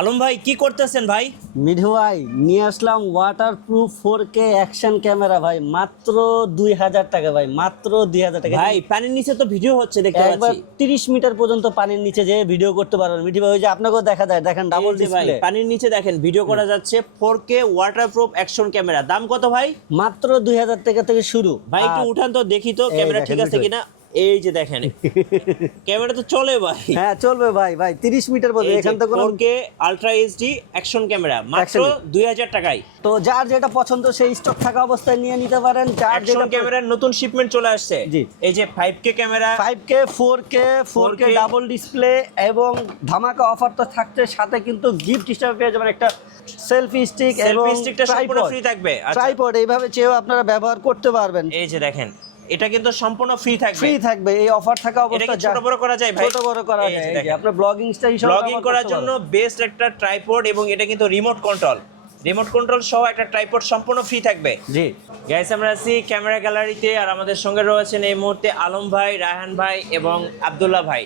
আলম ভাই কি করতেছেন ভাই? মিঠু ভাই নিয়ে আসলাম ওয়াটারপ্রুফ 4K অ্যাকশন ক্যামেরা ভাই, মাত্র 2000 টাকা ভাই, মাত্র 2000 টাকা ভাই পানির নিচে তো ভিডিও হচ্ছে দেখতে একবার পাচ্ছি। 30 মিটার পর্যন্ত পানির নিচে যে ভিডিও করতে পারবেন মিঠু ভাই। ওই যে আপনাকেও দেখা যায়, দেখেন ডাবল এই যে ভাই ডিসপ্লে। পানির নিচে দেখেন ভিডিও করা যাচ্ছে 4K ওয়াটারপ্রুফ অ্যাকশন ক্যামেরা। দাম কত ভাই? মাত্র 2000 টাকা থেকে শুরু। ভাই একটু উঠান তো দেখি তো এই ক্যামেরা দেখেন ঠিক আছে ভিডিও। কিনা। এই যে দেখেন ক্যামেরা তো চলে ভাই। হ্যাঁ চলবে ভাই, ভাই 30 মিটার পর্যন্ত। এখান থেকে কোনো 4K ultra HD action camera মাত্র 2000 টাকায়। তো যার যেটা পছন্দ সেই স্টক থাকা অবস্থায় নিয়ে নিতে পারেন। যার অ্যাকশন যেটা ক্যামেরার নতুন শিপমেন্ট চলে আসছে। জি। এই যে 5K camera, 5K 4K double display এবং ধামাকা অফার তো থাকছে, সাথে কিন্তু গিফট হিসেবে পেয়ে যাবেন একটা সেলফি স্টিক এবং স্টিকটা সম্পূর্ণ ফ্রি থাকবে। আচ্ছা ট্রাইপড এইভাবে চেয়েও আপনারা ব্যবহার করতে পারবেন। এই যে দেখেন এটা কিন্তু সম্পূর্ণ ফ্রি থাকবে। ফ্রি থাকবে এই অফার থাকা এটা অবস্থা। কি ছোট বড় করা যায় ভাই? ছোট বড় করা এই যে যায়। এই যে দেখেন। আপনার ব্লগিং স্টাইল হিসেবে ব্লগিং করার জন্য বেস্ট একটা ট্রাইপড, এবং এটা কিন্তু রিমোট কন্ট্রোল সহ একটা ট্রাইপড সম্পূর্ণ ফ্রি থাকবে। জি গাইস আমরা আছি ক্যামেরা গ্যালারিতে, আর আমাদের সঙ্গে রয়েছেন এই মুহূর্তে আলম ভাই, রায়হান ভাই এবং আব্দুল্লাহ ভাই।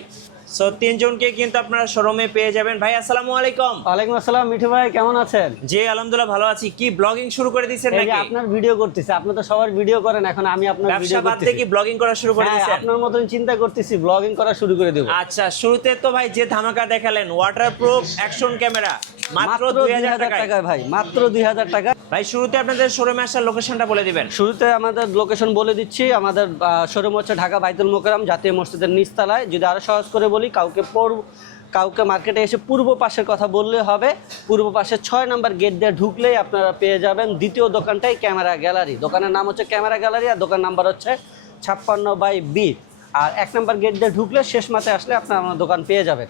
সো তিনজনকে কিন্তু আপনারা শোরুমে পেয়ে যাবেন। ভাই আসসালামু আলাইকুম। ওয়ালাইকুম আসসালাম মিঠু ভাই, কেমন আছেন? জি আলহামদুলিল্লাহ ভালো আছি। কি ব্লগিং শুরু করে দিয়েছেন এই যে নাকি? আপনার ভিডিও করতেছি, আপনি তো সবার ভিডিও করেন, এখন আমি আপনার ব্যবসা ভিডিও বাদ দিয়ে করতেছি। কি ব্লগিং করা শুরু করে হ্যাঁ, দিয়েছেন? আপনার মতন চিন্তা করতেছি ব্লগিং করা শুরু করে দেব। আচ্ছা শুরুতে তো ভাই যে ধামাকা দেখালেন ওয়াটারপ্রুফ অ্যাকশন ক্যামেরা মাত্র 2000 টাকায় ভাই, মাত্র 2000 টাকা। ভাই শুরুতে আপনাদের শোরুমে আসার লোকেশনটা বলে দিবেন। শুরুতে আমাদের লোকেশন বলে দিচ্ছি। আমাদের শোরুম হচ্ছে ঢাকা বাইতুল মোকাররম জাতীয় মসজিদের নিচতলায়। যদি আরো সহজ করে বলি, কাউকে মার্কেটে এসে পূর্ব পাশের কথা বললে হবে। পূর্ব পাশে 6 নম্বর গেট দিয়ে ঢুকলেই আপনারা পেয়ে যাবেন দ্বিতীয় দোকানটাই ক্যামেরা গ্যালারি। দোকানের নাম হচ্ছে ক্যামেরা গ্যালারি, আর দোকান নাম্বার হচ্ছে 56/B। আর 1 নম্বর গেট দিয়ে ঢুকলে শেষ মাঠে আসলে আপনারা আমার দোকান পেয়ে যাবেন।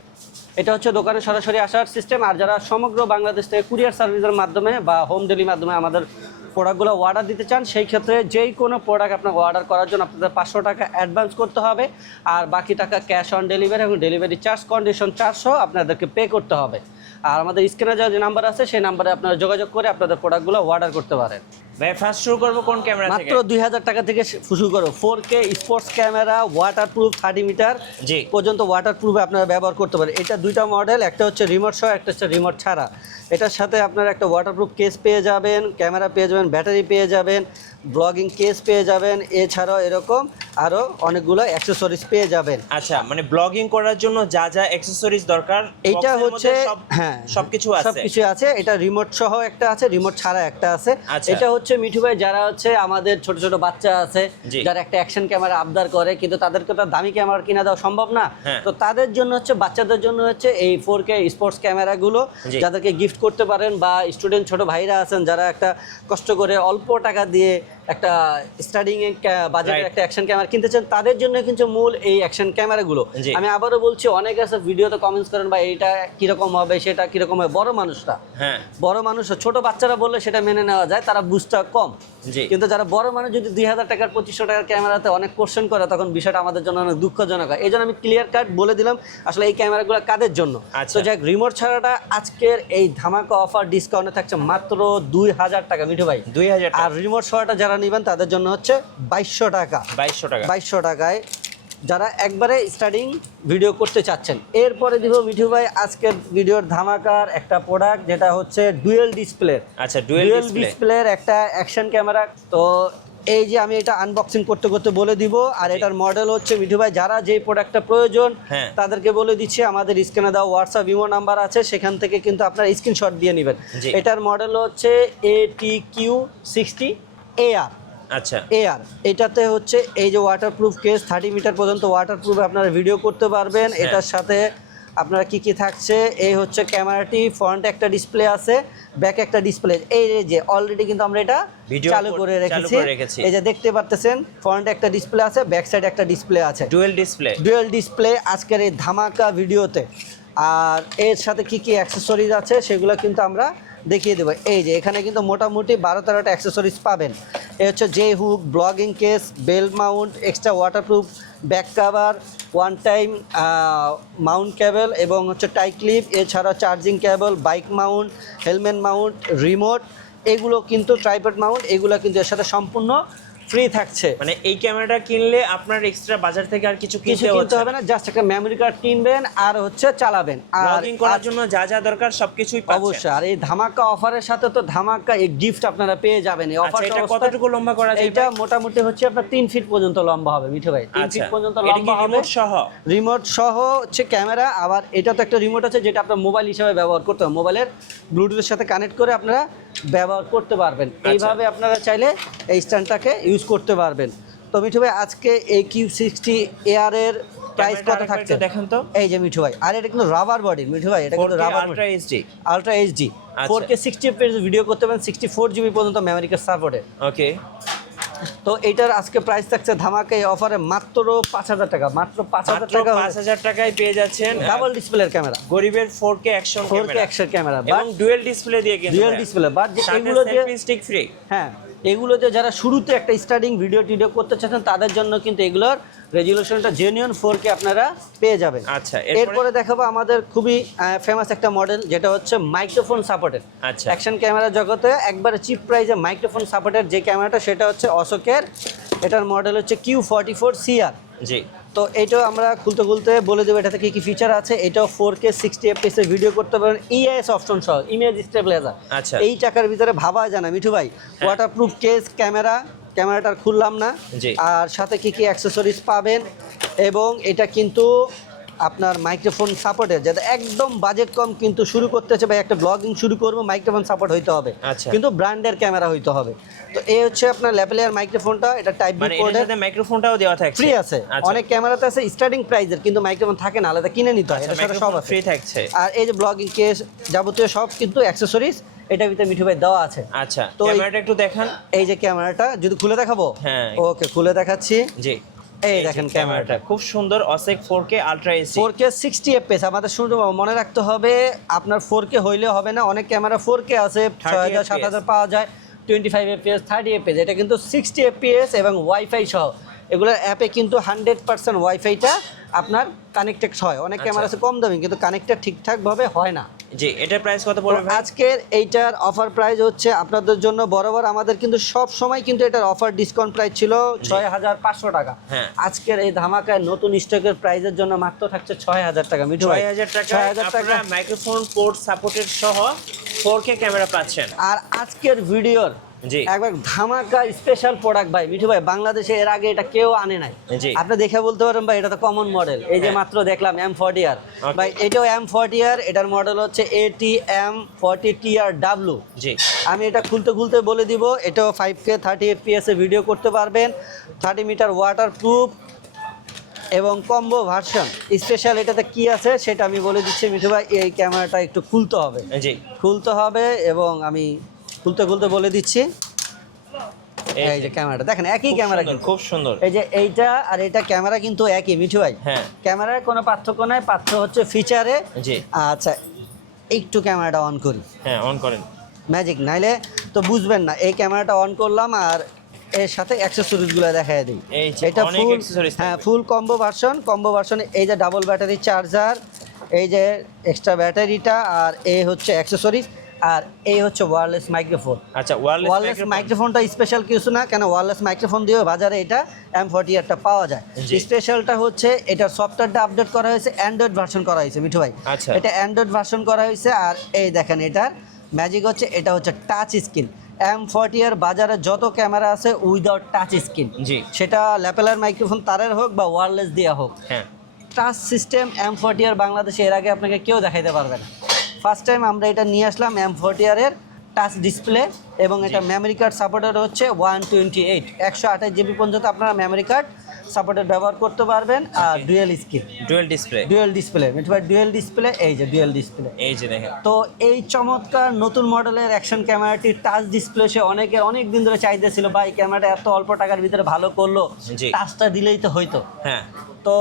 এটা হচ্ছে দোকানে সরাসরি আসার সিস্টেম। আর যারা সমগ্র বাংলাদেশ থেকে কুরিয়ার সার্ভিসের মাধ্যমে বা হোম ডেলিভারির মাধ্যমে আমাদের প্রোডাক্টগুলো অর্ডার দিতে চান, সেই ক্ষেত্রে যেই কোনো প্রোডাক্ট আপনাকে অর্ডার করার জন্য আপনাদের 500 টাকা অ্যাডভান্স করতে হবে, আর বাকি টাকা ক্যাশ অন ডেলিভারি এবং ডেলিভারি চার্জ, কন্ডিশন চার্জ সহ আপনাদেরকে পে করতে হবে। আর আমাদের স্ক্রিনে যে নাম্বার আছে সেই নাম্বারে আপনারা যোগাযোগ করে আপনাদের প্রোডাক্টগুলো অর্ডার করতে পারেন। ভাই ফার্স্ট শুরু করব কোন ক্যামেরা থেকে? মাত্র 2000 টাকা থেকে শুরু করো। 4K sports camera, waterproof 30 metre জি পর্যন্ত ওয়াটারপ্রুফে আপনারা ব্যবহার করতে পারেন। এটা দুইটা মডেল, একটা হচ্ছে রিমোট সহ, একটা হচ্ছে রিমোট ছাড়া। এটার সাথে আপনারা একটা ওয়াটারপ্রুফ কেস পেয়ে যাবেন, ক্যামেরা পেয়ে যাবেন, ব্যাটারি পেয়ে যাবেন, ব্লগিং কেস পেয়ে যাবেন, এছাড়াও এরকম আরও অনেকগুলো অ্যাক্সেসরিজ পেয়ে যাবেন। আচ্ছা মানে ব্লগিং করার জন্য যা যা অ্যাকসেসরিজ দরকার এইটা হচ্ছে হ্যাঁ সবকিছু আছে। সবকিছু আছে। এটা রিমোট সহ একটা আছে, রিমোট ছাড়া একটা আছে। আচ্ছা। এটা হচ্ছে মিঠু ভাই, যারা হচ্ছে আমাদের ছোট ছোট বাচ্চা আছে, যারা একটা অ্যাকশন ক্যামেরা আবদার করে, কিন্তু তাদেরকে তো দামি ক্যামেরা কিনা দেওয়া সম্ভব না। তো তাদের জন্য হচ্ছে, বাচ্চাদের জন্য হচ্ছে এই 4K স্পোর্টস ক্যামেরাগুলো, যাদেরকে গিফট করতে পারেন, বা স্টুডেন্ট ছোট ভাইরা আছেন যারা একটা কষ্ট করে অল্প টাকা দিয়ে একটা স্টার্টিং বাজেটের একটা অ্যাকশন ক্যামেরা কিনতে চান, তাদের জন্য কিন্তু মূল এই অ্যাকশন ক্যামেরাগুলো। আমি আবারও বলছি, অনেক আছে ভিডিওতে কমেন্টস করেন ভাই এইটা কিরকম হবে, সেটা কিরকম হবে। বড় মানুষ, ছোট বাচ্চারা বললে সেটা মেনে নেওয়া যায়, তারা বুঝটা কম। কিন্তু যারা বড় মানুষ যদি 2000 টাকার 2500 টাকার ক্যামেরাতে অনেক কোশ্চেন করে, তখন বিষয়টা আমাদের জন্য অনেক দুঃখজনক হয়। এই জন্য আমি ক্লিয়ার কাট বলে দিলাম আসলে এই ক্যামেরাগুলো কাদের জন্য। তো যাক, রিমোট ছাড়াটা আজকের এই ধামাকা অফার ডিসকাউন্টে থাকছে মাত্র 2000 টাকা মিঠু ভাই, 2000। আর রিমোট ছাড়াটা যারা নেবেন তাদের জন্য হচ্ছে 2200 টাকা। 2200 টাকায় যারা একবারে স্টার্টিং ভিডিও করতে চাচ্ছেন। এরপরে দিব মিঠু ভাই আজকের ভিডিওর ধামাকার একটা প্রোডাক্ট, যেটা হচ্ছে ডুয়েল ডিসপ্লে। আচ্ছা ডুয়েল ডিসপ্লের একটা অ্যাকশন ক্যামেরা। তো এই যে আমি এটা আনবক্সিং করতে করতে বলে দিব। আর এটার মডেল হচ্ছে মিঠু ভাই, যারা যেই প্রোডাক্টটা প্রয়োজন তাদেরকে বলে দিচ্ছি, আমাদের স্ক্রিনে দেওয়া হোয়াটসঅ্যাপ ইমো নাম্বার আছে, সেখান থেকে কিন্তু আপনারা স্ক্রিনশট দিয়ে নেবেন। এটার মডেল হচ্ছে ATQ60AR। আচ্ছা AR এটাতে হচ্ছে এই যে ওয়াটারপ্রুফ কেস, 30 মিটার পর্যন্ত ওয়াটারপ্রুফে আপনারা ভিডিও করতে পারবেন। এটার সাথে আপনারা কি থাকছে, এই হচ্ছে ক্যামেরাটি, ফ্রন্টে একটা ডিসপ্লে আছে, ব্যাকে একটা ডিসপ্লে। এই যে অলরেডি কিন্তু আমরা এটা চালু করে রেখেছি। এই যে দেখতে পারতেছেন, ফ্রন্টে একটা ডিসপ্লে আছে, ব্যাক সাইডে একটা ডিসপ্লে আছে, ডুয়েল ডিসপ্লে আজকের এই ধামাকা ভিডিওতে। আর এর সাথে কি অ্যাক্সেসরিজ আছে সেগুলো কিন্তু আমরা দেখিয়ে দেবো। এই যে এখানে কিন্তু মোটামুটি 12-13টা অ্যাক্সেসরিজ পাবেন। এ হচ্ছে জে হুক, ব্লগিং case, bell mount, extra waterproof back cover, one time mount cable এবং হচ্ছে টাই ক্লিপ, এছাড়া charging cable, bike mount, helmet mount, remote, এগুলো কিন্তু ট্রাইপড মাউন্ট, এগুলো কিন্তু এর সাথে সম্পূর্ণ ফ্রি থাকছে। মানে এই ক্যামেরাটা কিনলে আপনার এক্সট্রা বাজার থেকে আর কিছু কিনতে হবে না, জাস্ট একটা মেমরি কার্ড কিনবেন আর হচ্ছে চালাবেন, আর লগইন করার জন্য যা যা দরকার সবকিছুই পাচ্ছেন অবশ্যই। আর এই ধামাকা অফারের সাথে তো ধামাকা এই গিফট আপনারা পেয়ে যাবেন। এই অফারটা এটা কতটুকু লম্বা করা যায়? এটা মোটামুটি হচ্ছে আপনার 3 ফিট পর্যন্ত লম্বা হবে মিঠু ভাই, 3 ফিট পর্যন্ত লম্বা হবে। রিমোট সহ হচ্ছে ক্যামেরা, আবার এটা তো একটা রিমোট আছে যেটা আপনার মোবাইল হিসেবে ব্যবহার করতে হবে, মোবাইলের ব্লুটুথের সাথে কানেক্ট করে আপনারা ব্যবহার করতে পারবেন। এইভাবে আপনারা চাইলে এই স্ট্যান্ডটাকে ইউজ করতে পারবেন। তো মিঠু ভাই আজকে এই Q60 AR এর প্রাইস কত থাকছে দেখেন তো। এই যে মিঠু ভাই, আর এটা কিন্তু রাবার বডি মিঠু ভাই, এটা কিন্তু rubber ultra HD 4K 60 fps video করতে পারেন, 64 GB পর্যন্ত মেমরি কার্ড সাপোর্টে। ওকে, তো এইটার আজকে প্রাইস থাকছে ধামাকা এই অফারে মাত্র 5000 টাকা, মাত্র 5000 টাকা, 5000 টাকায় পেয়ে যাচ্ছেন ডাবল ডিসপ্লের ক্যামেরা, গরিবের 4K অ্যাকশন ক্যামেরা এবং ডুয়াল ডিসপ্লে দিয়ে, কিন্তু ডুয়াল ডিসপ্লে, বাট এগুলো যে স্টিক ফ্রি, হ্যাঁ এগুলো যে যারা শুরুতে একটা স্টার্টিং ভিডিও করতে চাচ্ছেন তাদের জন্য কিন্তু এগুলোর রেজুলেশনটা জেনুইন 4K আপনারা পেয়ে যাবেন। আচ্ছা, এরপরে দেখাবো আমাদের খুবই ফেমাস একটা মডেল যেটা হচ্ছে মাইক্রোফোন সাপোর্টেড। আচ্ছা, অ্যাকশন ক্যামেরা জগতে একবারে চিপ প্রাইসে মাইক্রোফোন সাপোর্টেড যে ক্যামেরাটা সেটা হচ্ছে অশোকের, এটার মডেল হচ্ছে Q44 CR। জি, তো এইটাও আমরা খুলতে বলে দেবো এটাতে কি ফিচার আছে। এটাও 4K 60 fps এর ভিডিও করতে পারেন, EIS অপশন সহ, ইমেজ স্টেবিলাইজার। আচ্ছা, এই টাকার ভিতরে ভাবা যায় না মিঠু ভাই। ওয়াটারপ্রুফ কেস, ক্যামেরাটার খুললাম না, আর সাথে কি অ্যাক্সেসরিজ পাবেন, এবং এটা কিন্তু আপনার মাইক্রোফোন সাপোর্টের, যাতে একদম বাজেট কম কিন্তু শুরু করতে হচ্ছে ভাই, একটা ব্লগিং শুরু করবো মাইক্রোফোন সাপোর্ট হইতে হবে, কিন্তু ব্র্যান্ডের ক্যামেরা হইতে হবে। তো এই হচ্ছে আপনার ল্যাভেলিয়ার মাইক্রোফোনটা, এটা টাইপ বি পোর্টের, মাইক্রোফোনটাও দেওয়া থাকে, ফ্রি আছে। অনেক ক্যামেরাতে আছে স্টার্টিং প্রাইসের, কিন্তু মাইক্রোফোন থাকে না, আলাদা কিনে নিতে হয়, এটা সব ফ্রি থাকছে। আর এই যে ব্লগিং কেস যাবতীয় সব কিন্তু অ্যাক্সেসরিজ এটার ভিতরে মিঠু ভাই দেওয়া আছে। আচ্ছা, তো ক্যামেরাটা একটু দেখান। এই যে ক্যামেরাটা যদি খুলে দেখাবো, হ্যাঁ ওকে খুলে দেখাচ্ছি। জি, এই দেখেন ক্যামেরাটা খুব সুন্দর, অসেক 4K ultra HD, 4K 60 fps। আমাদের শুধু মনে রাখতে হবে আপনার 4K হইলে হবে না, অনেক ক্যামেরা 4K আছে 6000 7000 পাওয়া যায়, 25 fps 30 fps, এটা কিন্তু 60 fps এবং ওয়াইফাই সহ। এগুলোর অ্যাপে কিন্তু 100% ওয়াইফাইটা আপনার কানেক্টেড হয়। অনেক ক্যামেরা আছে কম দামি কিন্তু কানেক্টেড ঠিকঠাকভাবে হয় না। জি, এটার প্রাইস কত পড়বে ভাই? আজকের এইটার অফার প্রাইস হচ্ছে আপনাদের জন্য বরাবর আমাদের কিন্তু সব সময় কিন্তু এটার অফার ডিসকাউন্ট প্রাইস ছিল 6500 টাকা। আজকের এই ধামাকায় নতুন স্টকের প্রাইসের জন্য মাত্র থাকছে 6000 টাকা মিঠু ভাই, 6000 টাকা মাইক্রোফোন পোর্ট সাপোর্টেড সহ 4K ক্যামেরা পাচ্ছেন। আর আজকের ভিডিওর একবার ধামাকা স্পেশাল প্রোডাক্ট ভাই মিঠু ভাই, বাংলাদেশে এর আগে এটা কেউ আনে নাই। আপনি দেখে বলতে পারেন ভাই এটা তো কমন মডেল, এই যে মাত্র দেখলাম M40R ভাই, এটাও M40R, এটার মডেল হচ্ছে ATM40TRW। জি, আমি এটা খুলতে বলে দিব, এটাও 5K 30 fps এ ভিডিও করতে পারবেন, 30 মিটার ওয়াটারপ্রুফ এবং কম্বো ভার্সন। স্পেশাল এটাতে কি আছে সেটা আমি বলে দিচ্ছি মিঠু ভাই। এই ক্যামেরাটা একটু খুলতে হবে, খুলতে হবে, এবং আমি খুলতে বলে দিচ্ছি। এই যে ক্যামেরাটা দেখেন, একই ক্যামেরা, খুব সুন্দর। এই যে এইটা আর এটা ক্যামেরা কিন্তু একই মিঠু ভাই, ক্যামেরার কোনো পার্থক্য নাই, পার্থক্য হচ্ছে ফিচারে। আচ্ছা একটু ক্যামেরাটা অন করি, হ্যাঁ অন করেন, ম্যাজিক, নাইলে তো বুঝবেন না। এই ক্যামেরাটা অন করলাম আর এর সাথে অ্যাক্সেসরিজগুলো দেখায় দিই। এটা ফুল কম্বো ভার্সন, এই যে ডাবল ব্যাটারি চার্জার, এই যে এক্সট্রা ব্যাটারিটা, আর এই হচ্ছে অ্যাক্সেসরিজ, আর এই হচ্ছে ওয়্যারলেস মাইক্রোফোন। আচ্ছা, ওয়্যারলেস মাইক্রোফোনটা স্পেশাল কিছু না, কেন ওয়্যারলেস মাইক্রোফোন দিয়েও বাজারে এটা M40R পাওয়া যায়। স্পেশালটা হচ্ছে এটার সফটওয়্যারটা আপডেট করা হয়েছে, অ্যান্ড্রয়েড ভার্সন করা হয়েছে মিঠু ভাই, এটা অ্যান্ড্রয়েড ভার্সন করা হয়েছে। আর এই দেখেন এটার ম্যাজিক হচ্ছে এটা হচ্ছে টাচ স্ক্রিন। M40R বাজারে যত ক্যামেরা আছে উইদাউট টাচ স্ক্রিন, সেটা ল্যাপেলার মাইক্রোফোন তারের হোক বা ওয়্যারলেস দিয়ে হোক, টাচ সিস্টেম M40R বাংলাদেশে এর আগে আপনাকে কেউ দেখাইতে পারবে না। ফার্স্ট টাইম আমরা এটা নিয়ে আসলাম M40R এর টাচ ডিসপ্লে, এবং এটা মেমরি কার্ড সাপোর্টেড হচ্ছে 128 GB পর্যন্ত আপনারা মেমরি কার্ড সাপোর্টেড ব্যবহার করতে পারবেন। আর ডুয়েল ডিসপ্লে মিঠু ভাই, ডুয়েল ডিসপ্লে, এই যে ডুয়েল ডিসপ্লে, এই যে দেখেন। তো এই চমৎকার নতুন মডেলের অ্যাকশন ক্যামেরাটি টাচ ডিসপ্লে, সে অনেক দিন ধরে চাইতে ছিল ভাই ক্যামেরাটা এত অল্প টাকার ভিতরে ভালো করলো, টাচটা দিলেই তো হইতো। তো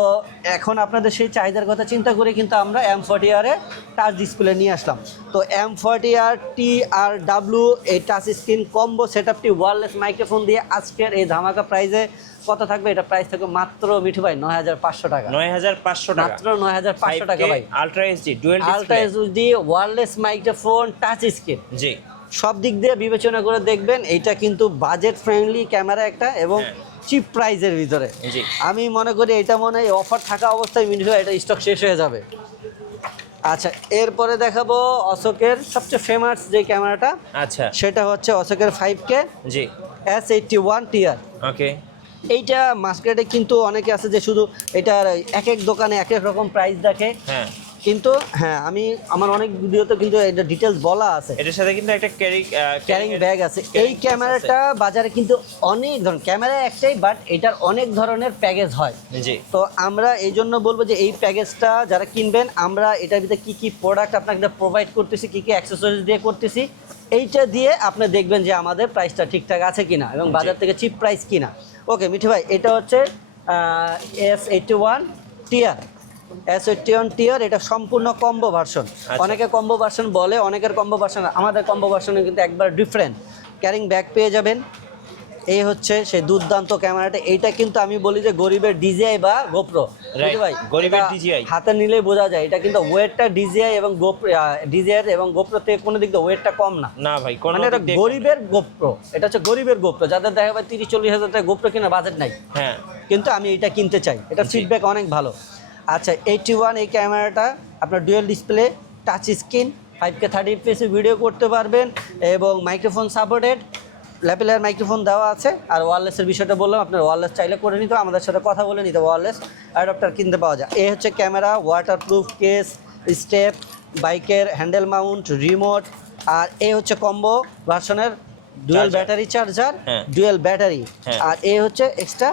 এখন আপনাদের সেই চাহিদার কথা চিন্তা করে কিন্তু আমরা M40R এ টাচ ডিসপ্লে নিয়ে আসলাম। তো M40R TRW এই টাচ স্ক্রিন কম্বো সেটআপটি ওয়্যারলেস মাইক্রোফোন দিয়ে আজকের এই ধামাকা প্রাইজে কত থাকবে? এটা প্রাইস থাকবে মাত্র মিঠু ভাই 9500 টাকা। 9500 টাকা, মাত্র 9500 টাকা ভাই। Ultra HD dual display, ultra HD wireless microphone touch screen. জি, সব দিক দিয়ে বিবেচনা করে দেখবেন, এইটা কিন্তু বাজেট ফ্রেন্ডলি ক্যামেরা একটা এবং চিপ প্রাইজের ভিতরে। আমি মনে করি এটা মনে হয় অফার থাকা অবস্থায় মিনিমাম এটা স্টক শেষ হয়ে যাবে। আচ্ছা, এরপরে দেখাবো অশোকের সবচেয়ে ফেমাস যে ক্যামেরাটা, আচ্ছা সেটা হচ্ছে অশোকের 5K জি S81 টিয়ার। ওকে, এইটা মার্কেটে কিন্তু অনেকে আছে যে শুধু এটার এক এক দোকানে এক এক রকম প্রাইস দেখে। হ্যাঁ কিন্তু হ্যাঁ, আমি আমার অনেক ভিডিওতে কিন্তু এটা ডিটেলস বলা আছে। এটার সাথে কিন্তু একটা ক্যারিং ব্যাগ আছে। এই ক্যামেরাটা বাজারে কিন্তু অনেক ধরনের ক্যামেরা একটাই, বাট এটার অনেক ধরনের প্যাকেজ হয়। জি, তো আমরা এই জন্য বলবো যে এই প্যাকেজটা যারা কিনবেন, আমরা এটার ভিতরে কী কী প্রোডাক্ট আপনাকে প্রোভাইড করতেছি, কী কী অ্যাক্সেসরিজ দিয়ে করতেছি, এইটা দিয়ে আপনি দেখবেন যে আমাদের প্রাইসটা ঠিকঠাক আছে কিনা এবং বাজার থেকে চিপ প্রাইস কিনা। ওকে মিঠু ভাই, এটা হচ্ছে S81 টিয়ার। S81 টিয়ার, এটা সম্পূর্ণ কম্বো ভার্সন। অনেকে কম্বো ভার্সন বলে, অনেকের কম্বো ভার্সন, আমাদের কম্বো ভার্সনে কিন্তু একবার ডিফারেন্ট। ক্যারিং ব্যাগ পেয়ে যাবেন। এই হচ্ছে সেই দুর্দান্ত ক্যামেরাটা। এইটা কিন্তু আমি বলি যে গরিবের ডিজিআই বা গোপ্রো। ভাই গরিবের ডিজিআই হাতে নিলেই বোঝা যায় এটা কিন্তু ওয়েটটা ডিজিআই এবং ডিজিআই এবং গোপ্রো থেকে কোনো দিক দিয়ে ওয়েটটা কম না। না ভাই, কোনো মানে এটা গরিবের গোপ্রো, এটা হচ্ছে গরিবের গোপ্রো, যাদের দেখা যায় 30-40 হাজার টাকা গোপ্রো কেনার বাজেট নাই। হ্যাঁ, কিন্তু আমি এটা কিনতে চাই, এটা ফিডব্যাক অনেক ভালো। আচ্ছা, 81 এই ক্যামেরাটা আপনার dual display, touch screen, 5K 30 fps video করতে পারবেন এবং মাইক্রোফোন সাপোর্টেড, ল্যাপেলার মাইক্রোফোন দেওয়া আছে। আর ওয়্যারলেসের বিষয়টা বললাম, আপনার ওয়্যারলেস চাইলে করে নিতে, আমাদের সাথে কথা বলে নিতে, ওয়্যারলেস অ্যাডাপ্টার কিনতে পাওয়া যায়। এই হচ্ছে ক্যামেরা, ওয়াটারপ্রুফ কেস, স্টেপ, বাইকের হ্যান্ডেল মাউন্ট, রিমোট। আর এই হচ্ছে কম্বো ভার্সনের dual battery charger, dual battery. আর এই হচ্ছে এক্সট্রা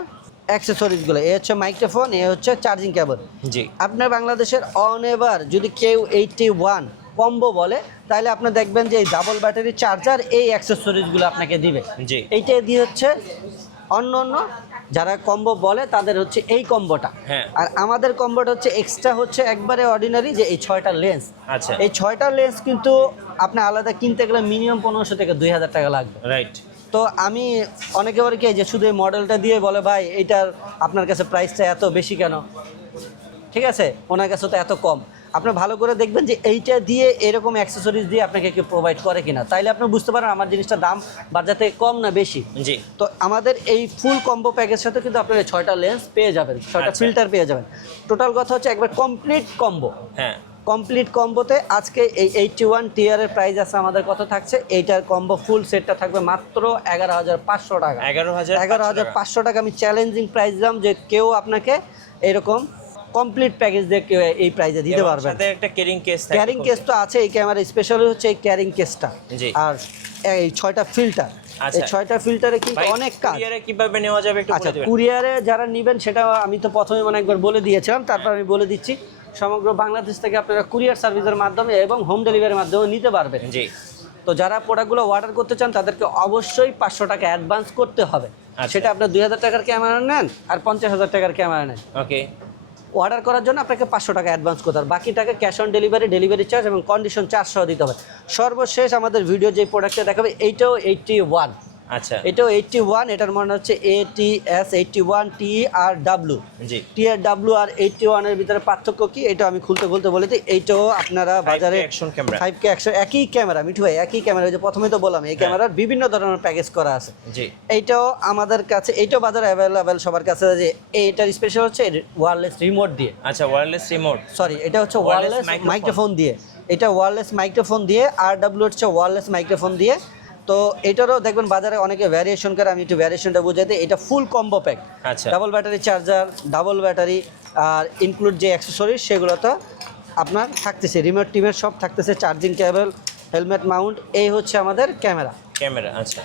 অ্যাক্সেসরিজগুলো। এ হচ্ছে মাইক্রোফোন, এ হচ্ছে চার্জিং কেবল। জি, আপনার বাংলাদেশের অনেভার যদি কেউ 81 কম্বো বলে, তাহলে আপনি দেখবেন যে এই ডাবল ব্যাটারি চার্জার, এই অ্যাক্সেসরিজগুলো আপনাকে দিবে। জি, এইটাই দিয়ে হচ্ছে অন্য অন্য যারা কম্বো বলে তাদের হচ্ছে এই কম্বোটা। আর আমাদের কম্বোটা হচ্ছে এক্সট্রা, হচ্ছে একবারে অর্ডিনারি, যে এই 6টা লেন্স। আচ্ছা, এই 6টা লেন্স কিন্তু আপনি আলাদা কিনতে গেলে মিনিমাম 1500 থেকে 2000 টাকা লাগবে। রাইট। তো আমি অনেকে বলে কি যে শুধু এই মডেলটা দিয়ে বলে ভাই এইটার আপনার কাছে প্রাইসটা এত বেশি কেন, ঠিক আছে, ওনার কাছে তো এত কম। আপনি ভালো করে দেখবেন যে এইটা দিয়ে এরকম অ্যাক্সেসরিজ দিয়ে আপনাকে কেউ প্রোভাইড করে কিনা, তাইলে আপনি বুঝতে পারেন আমার জিনিসটার দাম বাজার থেকে কম না বেশি। জি, তো আমাদের এই ফুল কম্বো প্যাকের সাথে কিন্তু আপনারা 6টা লেন্স পেয়ে যাবেন, 6টা ফিল্টার পেয়ে যাবেন। টোটাল কথা হচ্ছে একবার কমপ্লিট কম্বো। হ্যাঁ, কমপ্লিট কম্বোতে আজকে এই 81 টিয়ারের প্রাইস আছে আমাদের কত থাকছে, এইটার কম্বো ফুল সেটটা থাকবে মাত্র 11,500 টাকা। 11,500 টাকা আমি চ্যালেঞ্জিং প্রাইস দিলাম যে কেউ আপনাকে এরকম কমপ্লিট প্যাকেজ দিয়ে কেউ এই প্রাইসে দিতে পারবে। সাথে একটা ক্যারিং কেস, ক্যারিং কেস তো আছে এই ক্যামেরা, স্পেশালি হচ্ছে এই ক্যারিং কেসটা। আর এই 6টা ফিল্টার, এই 6টা ফিল্টারে কিন্তু অনেক কাজ। কুরিয়ারে কিভাবে নেওয়া যাবে একটু বলে দিবেন? কুরিয়ারে যারা নেবেন সেটা আমি তো প্রথমে একবার বলে দিয়েছিলাম, তারপর আমি বলে দিচ্ছি। সমগ্র বাংলাদেশ থেকে আপনারা কুরিয়ার সার্ভিসের মাধ্যমে এবং হোম ডেলিভারির মাধ্যমে নিতে পারবেন। জি, তো যারা প্রোডাক্টগুলো অর্ডার করতে চান তাদেরকে অবশ্যই 500 টাকা অ্যাডভান্স করতে হবে। সেটা আপনার 2000 টাকার ক্যামেরা নেন আর 50,000 টাকার ক্যামেরা নেন, ওকে, অর্ডার করার জন্য আপনাকে 500 টাকা অ্যাডভান্স করতে হবে। বাকি টাকা cash on delivery, delivery charge এবং কন্ডিশন চার্জ সহ দিতে হবে। সর্বশেষ আমাদের ভিডিও যে প্রোডাক্টটা দেখাবে এইটাও 81। আচ্ছা, এটাও 81, এটার মানে হচ্ছে ATS 81 TRW। জি, TRW আর 81 এর ভিতরে পার্থক্য কি, এটা আমি খুলতে বলে দিই। এইটাও আপনারা বাজারে 5K 100 একই ক্যামেরা, মিঠু ভাই একই ক্যামেরা, যে প্রথমে তো বললাম এই ক্যামেরার বিভিন্ন ধরনের প্যাকেজ করা আছে। জি, এইটাও আমাদের কাছে, এইটাও বাজারে অ্যাভেলেবেল সবার কাছে। যে এইটার স্পেশাল হচ্ছে ওয়্যারলেস রিমোট দিয়ে। আচ্ছা, ওয়্যারলেস রিমোট, সরি এটা হচ্ছে ওয়্যারলেস মাইক্রোফোন দিয়ে। এটা ওয়্যারলেস মাইক্রোফোন দিয়ে, RW হচ্ছে ওয়্যারলেস মাইক্রোফোন দিয়ে। তো এটারও দেখবেন বাজারে অনেকে ভ্যারিয়েশন করে, আমি একটু ভ্যারিয়েশনটা বুঝাই দিই। এটা ফুল কম্বো প্যাক। আচ্ছা, double battery charger, double battery আর ইনক্লুড যে অ্যাক্সেসরিজ সেগুলো তো আপনার থাকতেছে, রিমোট টিমের সব থাকতেছে, চার্জিং কেবল, হেলমেট মাউন্ট। এই হচ্ছে আমাদের ক্যামেরা। আচ্ছা,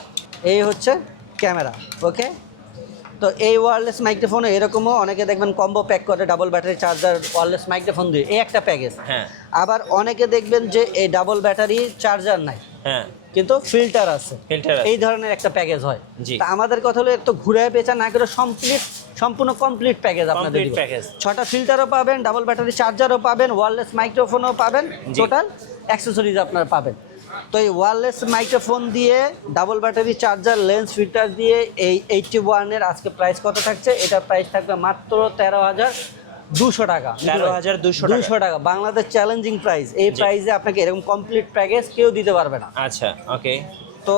এই হচ্ছে ক্যামেরা। ওকে, তো এই ওয়্যারলেস মাইক্রোফোনে এরকমও অনেকে দেখবেন কম্বো প্যাক করে, double battery charger, wireless microphone দিয়ে, এই একটা প্যাকেজ। আবার অনেকে দেখবেন যে এই ডাবল ব্যাটারি চার্জার নাই, কিন্তু ফিল্টার আছে, এই ধরনের একটা প্যাকেজ হয়। তা আমাদের কথা হলো একটু ঘুরে পেঁচা না করে সম্পূর্ণ কমপ্লিট প্যাকেজ আপনাদের দিব। 6টা ফিল্টারও পাবেন, ডাবল ব্যাটারি চার্জারও পাবেন, ওয়্যারলেস মাইক্রোফোনও পাবেন, টোটাল অ্যাক্সেসরিজ আপনারা পাবেন। তো এই ওয়্যারলেস মাইক্রোফোন দিয়ে, double battery charger, lens filter দিয়ে এই 81 এর আজকে প্রাইস কত থাকছে, এটার প্রাইস থাকবে মাত্র 200 টাকা। 13,200 টাকা বাংলাদেশ চ্যালেঞ্জিং প্রাইস। এই প্রাইসে আপনাকে এরকম কমপ্লিট প্যাকেজ কেউ দিতে পারবে না। আচ্ছা, ওকে। তো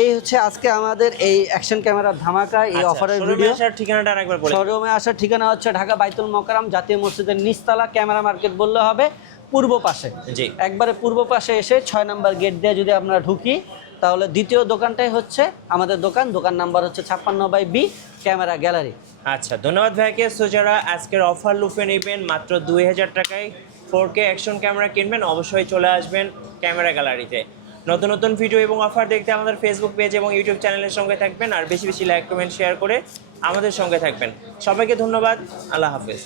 এই হচ্ছে আজকে আমাদের এই অ্যাকশন ক্যামেরার ধামাকা, এই অফারের ভিডিও। ঠিকানাটা আরেকবার বলে। শোরুমে আসার ঠিকানা হচ্ছে ঢাকা বাইতুল মোকাররম জাতীয় মসজিদের নিচতলা, ক্যামেরা মার্কেট বললে হবে, পূর্ব পাশে। জি, একবারে পূর্ব পাশে এসে 6 নম্বর গেট দিয়ে যদি আমরা ঢুকি, তাহলে দ্বিতীয় দোকানটাই হচ্ছে আমাদের দোকান নাম্বার হচ্ছে 56/B ক্যামেরা গ্যালারি। আচ্ছা, ধন্যবাদ ভাইকে। সো যারা আজকের অফার লুফে নেবেন মাত্র 2000 টাকায় 4K অ্যাকশন ক্যামেরা কিনবেন, অবশ্যই চলে আসবেন ক্যামেরা গ্যালারিতে। নতুন নতুন ভিডিও এবং অফার দেখতে আমাদের ফেসবুক পেজ এবং ইউটিউব চ্যানেলের সঙ্গে থাকবেন, আর বেশি বেশি লাইক কমেন্ট শেয়ার করে আমাদের সঙ্গে থাকবেন। সবাইকে ধন্যবাদ, আল্লাহ হাফেজ।